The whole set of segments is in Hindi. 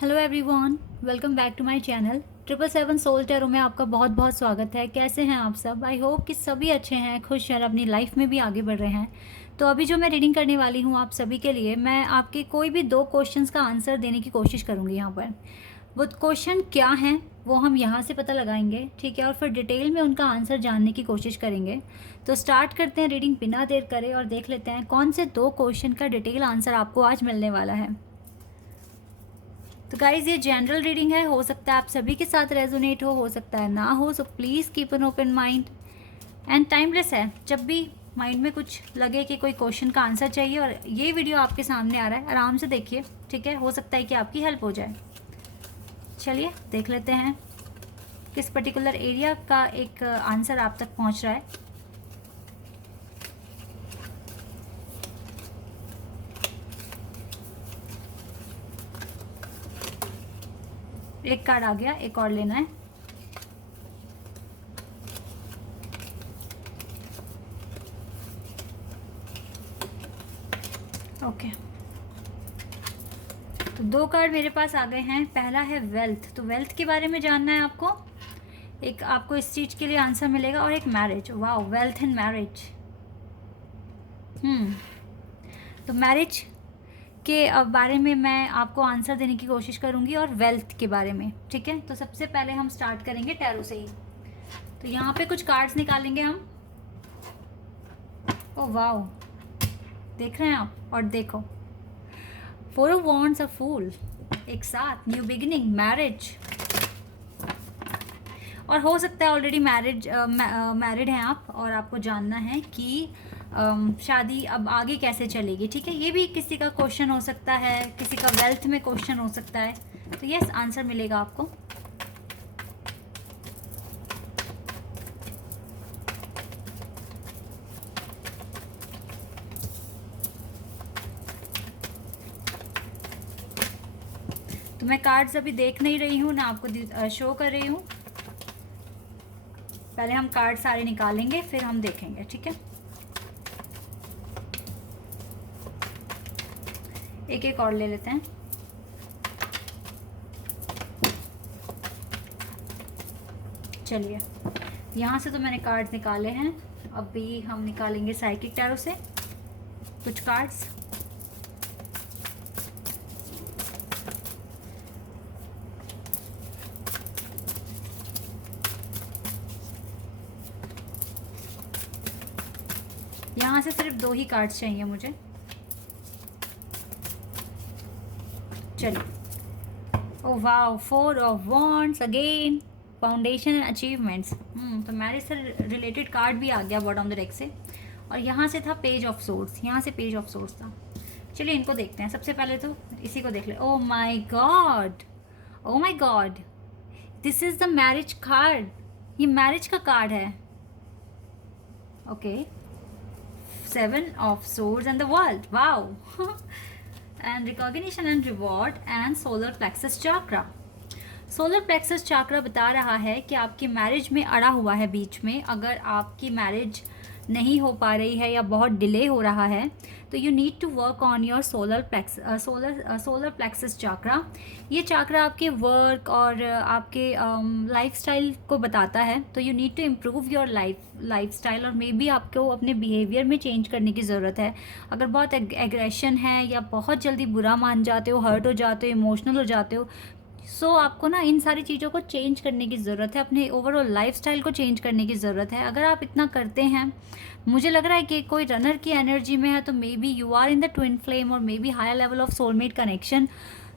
Hello everyone, welcome back to my channel 777 soul tarot में आपका बहुत बहुत स्वागत है। कैसे हैं आप सब? आई होप कि सभी अच्छे हैं, खुश हैं, अपनी लाइफ में भी आगे बढ़ रहे हैं। तो अभी जो मैं रीडिंग करने वाली हूँ आप सभी के लिए, मैं आपके कोई भी 2 क्वेश्चंस का आंसर देने की कोशिश करूँगी। यहाँ पर वो क्वेश्चन क्या हैं वो हम यहाँ से पता लगाएंगे, ठीक है, और फिर डिटेल में उनका आंसर जानने की कोशिश करेंगे। तो स्टार्ट करते हैं रीडिंग बिना देर करे और देख लेते हैं कौन से 2 क्वेश्चन का डिटेल आंसर आपको आज मिलने वाला है। तो गाइज ये जनरल रीडिंग है, हो सकता है आप सभी के साथ रेजोनेट हो सकता है ना हो, so please keep an open mind and timeless है। जब भी माइंड में कुछ लगे कि कोई क्वेश्चन का आंसर चाहिए और ये वीडियो आपके सामने आ रहा है, आराम से देखिए, ठीक है, हो सकता है कि आपकी हेल्प हो जाए। चलिए देख लेते हैं किस पर्टिकुलर एरिया का एक आंसर आप तक पहुंच रहा है। एक कार्ड आ गया, एक और लेना है। ओके, तो 2 कार्ड मेरे पास आ गए हैं। पहला है वेल्थ, तो वेल्थ के बारे में जानना है आपको। एक आपको इस चीज़ के लिए आंसर मिलेगा और एक marriage. Wow, wealth and marriage. तो मैरिज के बारे में मैं आपको आंसर देने की कोशिश करूंगी और वेल्थ के बारे में, ठीक है। तो सबसे पहले हम स्टार्ट करेंगे टैरो से ही। तो यहाँ पे कुछ कार्ड्स निकालेंगे हम। ओ वाओ, देख रहे हैं आप? और देखो, 4 ऑफ वॉन्ड्स, अ फूल, एक साथ न्यू बिगिनिंग, मैरिज। और हो सकता है ऑलरेडी मैरिड हैं आप और आपको जानना है कि शादी अब आगे कैसे चलेगी, ठीक है। ये भी किसी का क्वेश्चन हो सकता है, किसी का वेल्थ में क्वेश्चन हो सकता है। तो यस, आंसर मिलेगा आपको। तो मैं कार्ड्स अभी देख नहीं रही हूँ ना, आपको शो कर रही हूँ। पहले हम कार्ड सारे निकालेंगे फिर हम देखेंगे, ठीक है। एक एक और ले लेते हैं। चलिए, यहाँ से तो मैंने कार्ड्स निकाले हैं, अभी हम निकालेंगे साइकिक टैरो से कुछ कार्ड्स। यहाँ से सिर्फ 2 ही कार्ड्स चाहिए मुझे। चलिए, oh wow, 4 of wands again, foundation and achievements. तो मैरिज से रिलेटेड कार्ड भी आ गया बॉटम ऑफ द डेक से। और यहाँ से था पेज ऑफ सोर्ड्स, यहाँ से पेज ऑफ सोर्ड्स था। चलिए इनको देखते हैं। सबसे पहले तो इसी को देख ले। Oh my God, oh my God, this is the marriage card. ये मैरिज का कार्ड है। Okay, 7 of swords and the world. Wow. And recognition and reward and solar plexus chakra. Solar plexus chakra बता रहा है कि आपकी मैरिज में अड़ा हुआ है बीच में। अगर आपकी मैरिज नहीं हो पा रही है या बहुत डिले हो रहा है तो you need to work on your solar plexus chakra. ये चाक्रा आपके वर्क और आपके लाइफस्टाइल को बताता है। तो you need to improve your lifestyle और मे बी आपको अपने बिहेवियर में चेंज करने की ज़रूरत है। अगर बहुत एग्रेशन है या बहुत जल्दी बुरा मान जाते हो, हर्ट हो जाते हो, इमोशनल हो जाते हो, सो आपको ना इन सारी चीज़ों को चेंज करने की ज़रूरत है, अपने ओवरऑल लाइफस्टाइल को चेंज करने की ज़रूरत है। अगर आप इतना करते हैं, मुझे लग रहा है कि कोई रनर की एनर्जी में है, तो maybe you are in the twin flame और maybe higher level of soulmate connection.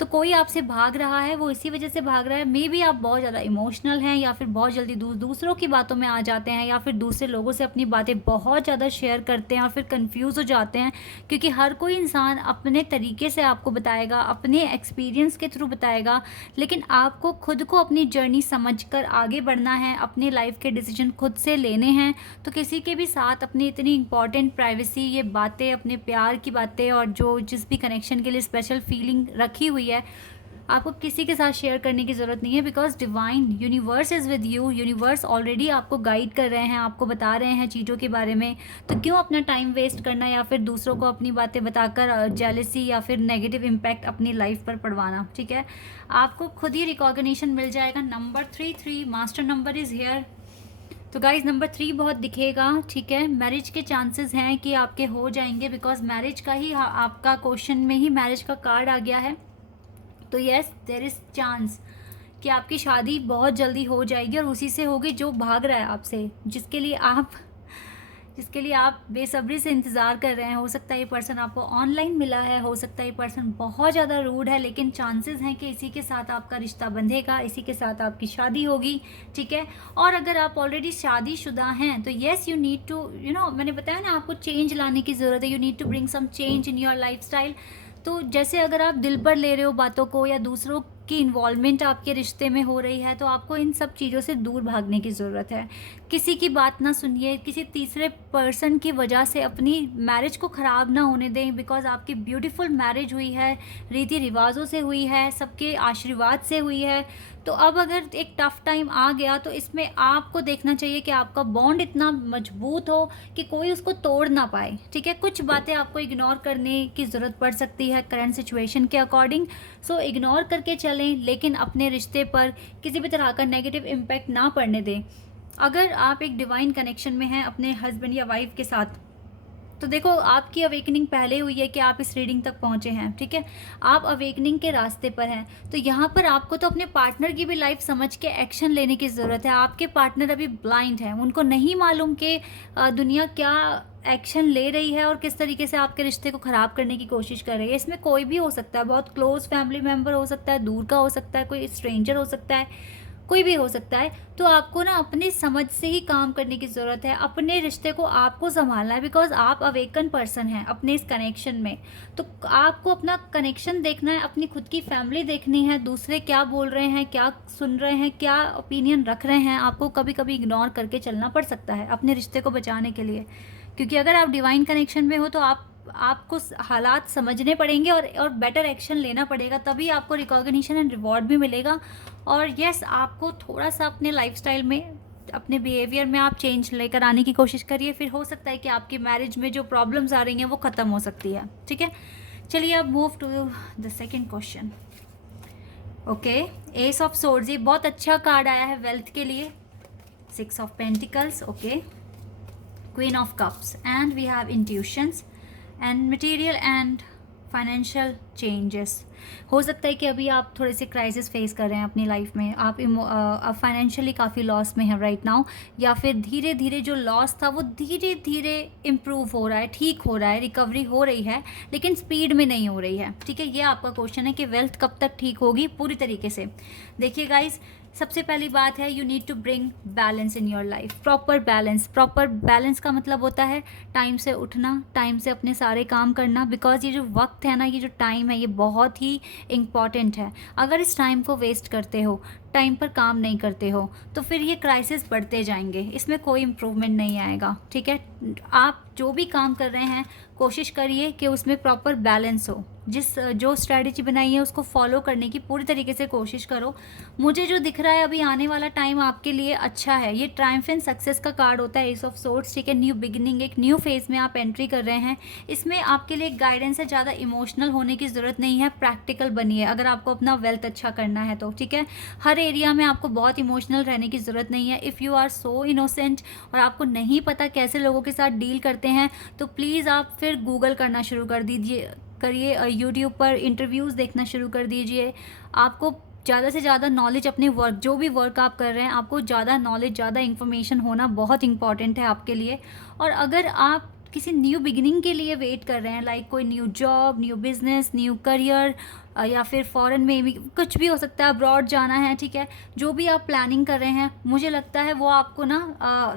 तो कोई आपसे भाग रहा है, वो इसी वजह से भाग रहा है। मे बी आप बहुत ज़्यादा इमोशनल हैं या फिर बहुत जल्दी दूसरों की बातों में आ जाते हैं या फिर दूसरे लोगों से अपनी बातें बहुत ज़्यादा शेयर करते हैं और फिर कंफ्यूज हो जाते हैं, क्योंकि हर कोई इंसान अपने तरीके से आपको बताएगा, अपने एक्सपीरियंस के थ्रू बताएगा। लेकिन आपको खुद को अपनी जर्नी समझकर आगे बढ़ना है, अपने लाइफ के डिसीजन खुद से लेने हैं। तो किसी के भी साथ अपनी इतनी इंपॉर्टेंट प्राइवेसी, ये बातें, अपने प्यार की बातें और जो जिस भी कनेक्शन के लिए स्पेशल फीलिंग रखी हुई है, आपको किसी के साथ शेयर करने की ज़रूरत नहीं है, because divine universe is with you. Universe already आपको गाइड कर रहे हैं, आपको बता रहे हैं चीज़ों के बारे में। तो क्यों अपना टाइम वेस्ट करना या फिर दूसरों को अपनी बातें बताकर जेलसी या फिर नेगेटिव इम्पैक्ट अपनी लाइफ पर पड़वाना, ठीक है। आपको खुद ही रिकॉग्निशन मिल जाएगा। Number 3 master number is here. तो गाइज नंबर 3 बहुत दिखेगा, ठीक है। मैरिज के चांसेस हैं कि आपके हो जाएंगे, बिकॉज मैरिज का ही आपका क्वेश्चन में ही मैरिज का कार्ड आ गया है। तो यस, देयर इज़ चांस कि आपकी शादी बहुत जल्दी हो जाएगी, और उसी से होगी जो भाग रहा है आपसे, जिसके लिए आप बेसब्री से इंतज़ार कर रहे हैं। हो सकता है ये पर्सन आपको ऑनलाइन मिला है, हो सकता है ये पर्सन बहुत ज़्यादा रूड है, लेकिन चांसेस हैं कि इसी के साथ आपका रिश्ता बंधेगा, इसी के साथ आपकी शादी होगी, ठीक है। और अगर आप ऑलरेडी शादीशुदा हैं तो येस, यू नीड टू मैंने बताया ना, आपको चेंज लाने की ज़रूरत है। You need to bring some change in your lifestyle. तो जैसे अगर आप दिल पर ले रहे हो बातों को, या दूसरों की इन्वॉल्वमेंट आपके रिश्ते में हो रही है, तो आपको इन सब चीज़ों से दूर भागने की ज़रूरत है। किसी की बात ना सुनिए, किसी तीसरे पर्सन की वजह से अपनी मैरिज को ख़राब ना होने दें, बिकॉज आपकी ब्यूटीफुल मैरिज हुई है, रीति रिवाजों से हुई है, सबके आशीर्वाद से हुई है। तो अब अगर एक टफ टाइम आ गया तो इसमें आपको देखना चाहिए कि आपका बॉन्ड इतना मजबूत हो कि कोई उसको तोड़ ना पाए, ठीक है। कुछ बातें आपको इग्नोर करने की ज़रूरत पड़ सकती है करंट सिचुएशन के अकॉर्डिंग, सो इग्नोर करके चलें, लेकिन अपने रिश्ते पर किसी भी तरह का नेगेटिव इम्पैक्ट ना पड़ने दें। अगर आप एक डिवाइन कनेक्शन में हैं अपने हस्बैंड या वाइफ के साथ, तो देखो आपकी अवेकनिंग पहले हुई है कि आप इस रीडिंग तक पहुंचे हैं, ठीक है। आप अवेकनिंग के रास्ते पर हैं, तो यहाँ पर आपको तो अपने पार्टनर की भी लाइफ समझ के एक्शन लेने की ज़रूरत है। आपके पार्टनर अभी ब्लाइंड हैं, उनको नहीं मालूम कि दुनिया क्या एक्शन ले रही है और किस तरीके से आपके रिश्ते को ख़राब करने की कोशिश कर रही है। इसमें कोई भी हो सकता है, बहुत क्लोज फैमिली मेम्बर हो सकता है, दूर का हो सकता है, कोई स्ट्रेंजर हो सकता है, कोई भी हो सकता है। तो आपको ना अपनी समझ से ही काम करने की ज़रूरत है। अपने रिश्ते को आपको संभालना है, बिकॉज आप अवेकन पर्सन हैं अपने इस कनेक्शन में। तो आपको अपना कनेक्शन देखना है, अपनी खुद की फैमिली देखनी है, दूसरे क्या बोल रहे हैं, क्या सुन रहे हैं, क्या ओपिनियन रख रहे हैं, आपको कभी कभी इग्नोर करके चलना पड़ सकता है अपने रिश्ते को बचाने के लिए। क्योंकि अगर आप डिवाइन कनेक्शन में हो तो आपको हालात समझने पड़ेंगे और बेटर एक्शन लेना पड़ेगा, तभी आपको रिकॉग्निशन एंड रिवॉर्ड भी मिलेगा। और यस, आपको थोड़ा सा अपने लाइफस्टाइल में, अपने बिहेवियर में आप चेंज लेकर आने की कोशिश करिए। फिर हो सकता है कि आपकी मैरिज में जो प्रॉब्लम्स आ रही हैं वो ख़त्म हो सकती है, ठीक है। चलिए अब move to the second question. Okay, ace of swords, ये बहुत अच्छा कार्ड आया है वेल्थ के लिए। 6 of pentacles, okay, queen of cups, and we have intuitions and material and financial changes. हो सकता है कि अभी आप थोड़े से क्राइसिस फेस कर रहे हैं अपनी लाइफ में, आप फाइनेंशियली काफ़ी लॉस में हैं राइट नाउ, या फिर धीरे धीरे जो लॉस था वो धीरे धीरे इम्प्रूव हो रहा है, ठीक हो रहा है, रिकवरी हो रही है, लेकिन स्पीड में नहीं हो रही है, ठीक है। ये आपका क्वेश्चन है कि वेल्थ कब तक ठीक होगी पूरी तरीके से। देखिए गाइज, सबसे पहली बात है, you need to bring balance in your life. Proper balance का मतलब होता है टाइम से उठना, टाइम से अपने सारे काम करना, बिकॉज ये जो वक्त है ना, ये जो टाइम है, ये बहुत ही इम्पॉर्टेंट है। अगर इस टाइम को वेस्ट करते हो, टाइम पर काम नहीं करते हो, तो फिर ये क्राइसिस बढ़ते जाएंगे, इसमें कोई इम्प्रूवमेंट नहीं आएगा, ठीक है। आप जो भी काम कर रहे हैं कोशिश करिए कि उसमें प्रॉपर बैलेंस हो। जो स्ट्रैटेजी बनाई है उसको फॉलो करने की पूरी तरीके से कोशिश करो। मुझे जो दिख रहा है अभी आने वाला टाइम आपके लिए अच्छा है। ये ट्रायम्फ एंड सक्सेस का कार्ड होता है, एस ऑफ सोर्ड्स, ठीक है। न्यू बिगिनिंग, एक न्यू फेज में आप एंट्री कर रहे हैं। इसमें आपके लिए गाइडेंस है, ज़्यादा इमोशनल होने की ज़रूरत नहीं है, प्रैक्टिकल बनिए अगर आपको अपना वेल्थ अच्छा करना है तो, ठीक है। हर एरिया में आपको बहुत इमोशनल रहने की ज़रूरत नहीं है। If you are so innocent और आपको नहीं पता कैसे लोगों के साथ डील करते हैं, तो प्लीज़ आप फिर गूगल करना शुरू करिए, यूट्यूब पर इंटरव्यूज़ देखना शुरू कर दीजिए। आपको ज़्यादा से ज़्यादा नॉलेज, अपने वर्क, जो भी वर्क आप कर रहे हैं, आपको ज़्यादा नॉलेज, ज़्यादा इन्फॉर्मेशन होना बहुत इंपॉर्टेंट है आपके लिए। और अगर आप किसी न्यू बिगिनिंग के लिए वेट कर रहे हैं, लाइक कोई new job, new business, new career, या फिर फॉरेन में भी कुछ भी हो सकता है, अब्रॉड जाना है, ठीक है। जो भी आप प्लानिंग कर रहे हैं, मुझे लगता है वो आपको ना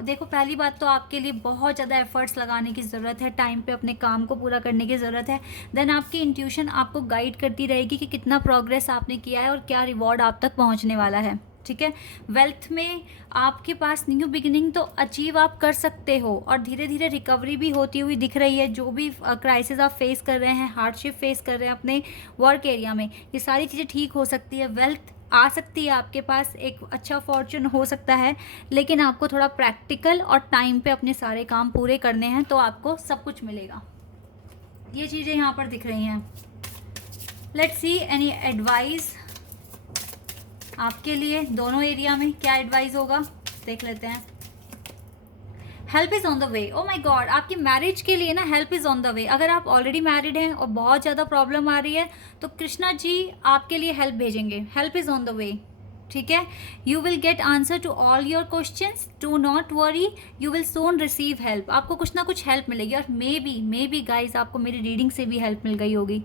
देखो, पहली बात तो आपके लिए बहुत ज़्यादा एफर्ट्स लगाने की ज़रूरत है, टाइम पे अपने काम को पूरा करने की ज़रूरत है। देन आपकी इंट्यूशन आपको गाइड करती रहेगी कि कितना प्रोग्रेस आपने किया है और क्या रिवॉर्ड आप तक पहुँचने वाला है, ठीक है। वेल्थ में आपके पास न्यू बिगिनिंग तो अचीव आप कर सकते हो और धीरे धीरे रिकवरी भी होती हुई दिख रही है। जो भी क्राइसिस आप फेस कर रहे हैं, हार्डशिप फेस कर रहे हैं अपने वर्क एरिया में, ये सारी चीज़ें ठीक हो सकती है। वेल्थ आ सकती है आपके पास, एक अच्छा फॉर्चून हो सकता है, लेकिन आपको थोड़ा प्रैक्टिकल और टाइम पे अपने सारे काम पूरे करने हैं तो आपको सब कुछ मिलेगा। ये चीज़ें यहाँ पर दिख रही हैं। लेट्स सी एनी एडवाइस आपके लिए दोनों एरिया में, क्या एडवाइस होगा देख लेते हैं। Help is on the way. Oh my god, आपकी मैरिज के लिए ना help is on the way. अगर आप ऑलरेडी मैरिड हैं और बहुत ज़्यादा प्रॉब्लम आ रही है तो कृष्णा जी आपके लिए हेल्प भेजेंगे। Help is on the way, ठीक है। You will get answer to all your questions, do not worry, you will soon receive help. आपको कुछ ना कुछ हेल्प मिलेगी। और मे बी गाइज आपको मेरी रीडिंग से भी हेल्प मिल गई होगी,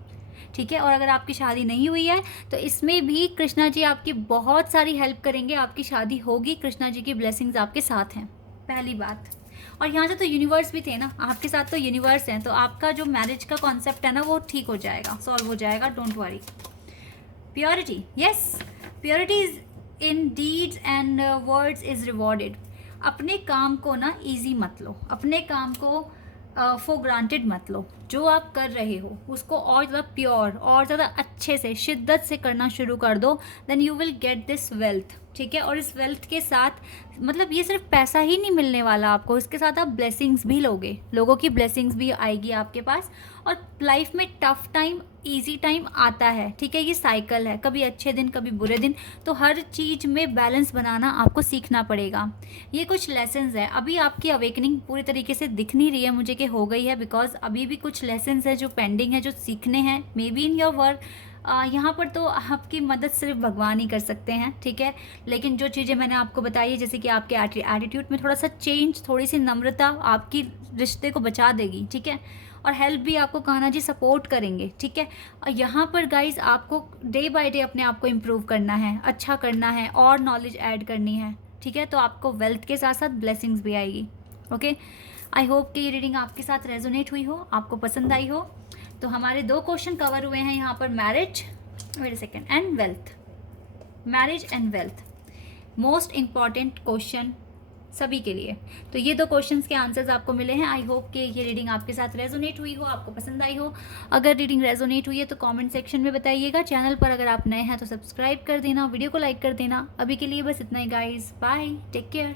ठीक है। और अगर आपकी शादी नहीं हुई है तो इसमें भी कृष्णा जी आपकी बहुत सारी हेल्प करेंगे, आपकी शादी होगी, कृष्णा जी की ब्लेसिंग्स आपके साथ हैं, पहली बात। और यहाँ से तो यूनिवर्स भी थे ना आपके साथ, तो यूनिवर्स हैं, तो आपका जो मैरिज का कॉन्सेप्ट है ना वो ठीक हो जाएगा, सॉल्व हो जाएगा, don't worry. Purity, yes, purity is in deeds and words is rewarded. अपने काम को ना ईजी मत लो, अपने काम को फॉर ग्रांटेड मत लो। जो आप कर रहे हो उसको और ज़्यादा प्योर और ज़्यादा अच्छे से शिद्दत से करना शुरू कर दो, then you will get this wealth, ठीक है। और इस वेल्थ के साथ मतलब ये सिर्फ पैसा ही नहीं मिलने वाला आपको, इसके साथ आप ब्लेसिंग्स भी लोगे, लोगों की ब्लेसिंग्स भी आएगी आपके पास। और लाइफ में टफ टाइम इजी टाइम आता है, ठीक है, ये साइकिल है, कभी अच्छे दिन कभी बुरे दिन, तो हर चीज़ में बैलेंस बनाना आपको सीखना पड़ेगा। ये कुछ लेसन्स है। अभी आपकी अवेकनिंग पूरी तरीके से दिख नहीं रही है मुझे कि हो गई है, बिकॉज अभी भी कुछ लेसन्स है जो पेंडिंग है, जो सीखने हैं, may be in your work. यहाँ पर तो आपकी मदद सिर्फ भगवान ही कर सकते हैं, ठीक है। लेकिन जो चीज़ें मैंने आपको बताई है, जैसे कि आपके एटीट्यूड में थोड़ा सा चेंज, थोड़ी सी नम्रता आपकी रिश्ते को बचा देगी, ठीक है। और हेल्प भी आपको कहना जी सपोर्ट करेंगे, ठीक है। और यहाँ पर गाइज आपको डे बाय डे अपने आप को इम्प्रूव करना है, अच्छा करना है और नॉलेज ऐड करनी है, ठीक है। तो आपको वेल्थ के साथ साथ ब्लेसिंग्स भी आएगी, ओके। आई होप कि ये रीडिंग आपके साथ रेजोनेट हुई हो, आपको पसंद आई हो। तो हमारे 2 क्वेश्चन कवर हुए हैं यहाँ पर, marriage, wait a second, and wealth. Marriage and wealth most important question सभी के लिए। तो ये 2 क्वेश्चंस के आंसर्स आपको मिले हैं। आई होप कि ये रीडिंग आपके साथ रेजोनेट हुई हो, आपको पसंद आई हो। अगर रीडिंग रेजोनेट हुई है तो कमेंट सेक्शन में बताइएगा। चैनल पर अगर आप नए हैं तो सब्सक्राइब कर देना, वीडियो को लाइक कर देना। अभी के लिए बस इतना ही गाइज, बाय, टेक केयर।